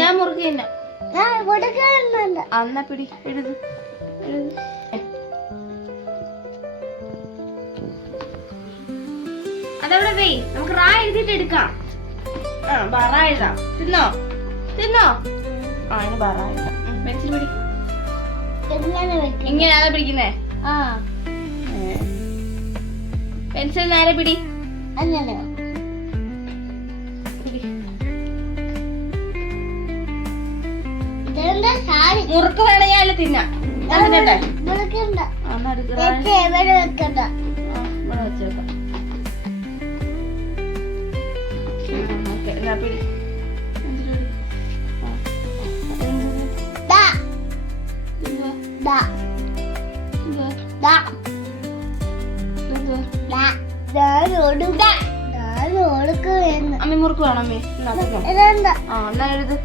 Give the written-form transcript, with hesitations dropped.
ഞാൻ മുറുക്കില്ല. അന്നാ പിടി എഴുത് എഴുത്. അതവിടെ വെയ്, നമുക്ക് റാ എഴുതിട്ട് എടുക്കാം. ആ ബറ എഴുതാം. തിന്നോ തിന്നോ. ആ ഇനി ബറ എഴുതാം. പെൻസിൽ പിടി. ഇങ്ങനെയാണോ പിടിക്കുന്നേ? പെൻസിൽ നേരെ പിടി. മുറുക്ക് വേണയാലും തിന്നാം. അമ്മ മുറുക്ക് വേണം. അമ്മേ എന്നാ എഴുത്.